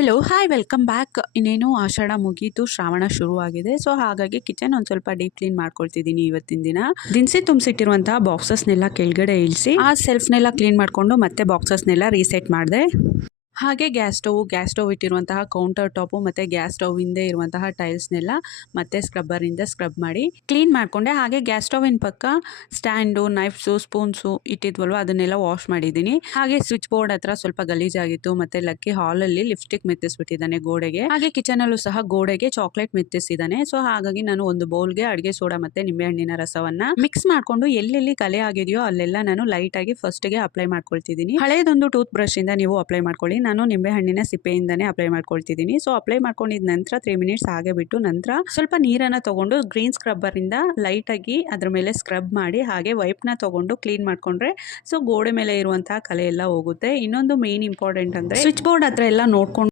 Hello hi welcome back. ಇನ್ನೇನು ಆಷಾಢ ಮುಗೀತು, ಶ್ರಾವಣ ಶುರುವಾಗಿದೆ. ಸೊ ಹಾಗಾಗಿ ಕಿಚನ್ ಒಂದು ಸ್ವಲ್ಪ ಡೀಪ್ ಕ್ಲೀನ್ ಮಾಡ್ಕೊಳ್ತಿದ್ದೀನಿ ಇವತ್ತಿನ ದಿನ. ದಿನಸಿ ತುಂಬಿಸಿಟ್ಟಿರುವಂತಹ ಬಾಕ್ಸಸ್ನೆಲ್ಲ ಕೆಳಗಡೆ ಇಳಿಸಿ ಆ ಸೆಲ್ಫ್ನೆಲ್ಲ ಕ್ಲೀನ್ ಮಾಡಿಕೊಂಡು ಮತ್ತೆ ಬಾಕ್ಸಸ್ನೆಲ್ಲ ರೀಸೆಟ್ ಮಾಡಿದೆ. ಹಾಗೆ ಗ್ಯಾಸ್ ಸ್ಟವ್ ಇಟ್ಟಿರುವಂತಹ ಕೌಂಟರ್ ಟಾಪು ಮತ್ತು ಗ್ಯಾಸ್ ಸ್ಟವ್ ಹಿಂದೆ ಇರುವಂತಹ ಟೈಲ್ಸ್ನೆಲ್ಲ ಮತ್ತೆ ಸ್ಕ್ರಬ್ಬರಿಂದ ಸ್ಕ್ರಬ್ ಮಾಡಿ ಕ್ಲೀನ್ ಮಾಡಿಕೊಂಡೆ. ಹಾಗೆ ಗ್ಯಾಸ್ ಸ್ಟವ್ವಿನ ಪಕ್ಕ ಸ್ಟ್ಯಾಂಡು, ನೈಫ್ಸು, ಸ್ಪೂನ್ಸು ಇಟ್ಟಿದ್ವಲ್ವ ಅದನ್ನೆಲ್ಲ ವಾಶ್ ಮಾಡಿದ್ದೀನಿ. ಹಾಗೆ ಸ್ವಿಚ್ ಬೋರ್ಡ್ ಹತ್ರ ಸ್ವಲ್ಪ ಗಲೀಜಾಗಿತ್ತು. ಮತ್ತೆ ಲಕ್ಕಿ ಹಾಲಲ್ಲಿ ಲಿಪ್ಸ್ಟಿಕ್ ಮೆತ್ತಿಸ್ಬಿಟ್ಟಿದ್ದಾನೆ ಗೋಡೆಗೆ. ಹಾಗೆ ಕಿಚನಲ್ಲೂ ಸಹ ಗೋಡೆಗೆ ಚಾಕ್ಲೇಟ್ ಮೆತ್ತಿಸಿದ್ದಾನೆ. ಸೊ ಹಾಗಾಗಿ ನಾನು ಒಂದು ಬೌಲ್ಗೆ ಅಡುಗೆ ಸೋಡಾ ಮತ್ತೆ ನಿಂಬೆಹಣ್ಣಿನ ರಸವನ್ನ ಮಿಕ್ಸ್ ಮಾಡಿಕೊಂಡು ಎಲ್ಲೆಲ್ಲಿ ಕಲೆ ಆಗಿದೆಯೋ ಅಲ್ಲೆಲ್ಲ ನಾನು ಲೈಟಾಗಿ ಫಸ್ಟ್ಗೆ ಅಪ್ಲೈ ಮಾಡ್ಕೊಳ್ತಿದ್ದೀನಿ. ಹಳೇದೊಂದು ಟೂತ್ ಬ್ರಷ್ ಇಂದ ನೀವು ಅಪ್ಲೈ ಮಾಡ್ಕೊಳ್ಳಿ. ನಾನು ನಿಂಬೆ ಹಣ್ಣಿನ ಸಿಪ್ಪೆಯಿಂದಾನೇ ಅಪ್ಲೈ ಮಾಡ್ಕೊಳ್ತಿದ್ದೀನಿ. ಸೊ ಅಪ್ಲೈ ಮಾಡ್ಕೊಂಡಿದ ನಂತರ 3 ಮಿನಿಟ್ಸ್ ಹಾಗೆ ಬಿಟ್ಟು ನಂತರ ಸ್ವಲ್ಪ ನೀರನ್ನ ತಗೊಂಡು ಗ್ರೀನ್ ಸ್ಕ್ರಬ್ಬರ್ ಇಂದ ಲೈಟ್ ಆಗಿ ಅದ್ರ ಮೇಲೆ ಸ್ಕ್ರಬ್ ಮಾಡಿ ಹಾಗೆ ವೈಪ್ ನ ತಗೊಂಡು ಕ್ಲೀನ್ ಮಾಡ್ಕೊಂಡ್ರೆ ಸೊ ಗೋಡೆ ಮೇಲೆ ಇರುವಂತಹ ಕಲೆ ಎಲ್ಲ ಹೋಗುತ್ತೆ. ಇನ್ನೊಂದು ಮೇನ್ ಇಂಪಾರ್ಟೆಂಟ್ ಅಂದ್ರೆ ಸ್ವಿಚ್ ಬೋರ್ಡ್ ಹತ್ರ ಎಲ್ಲ ನೋಡ್ಕೊಂಡು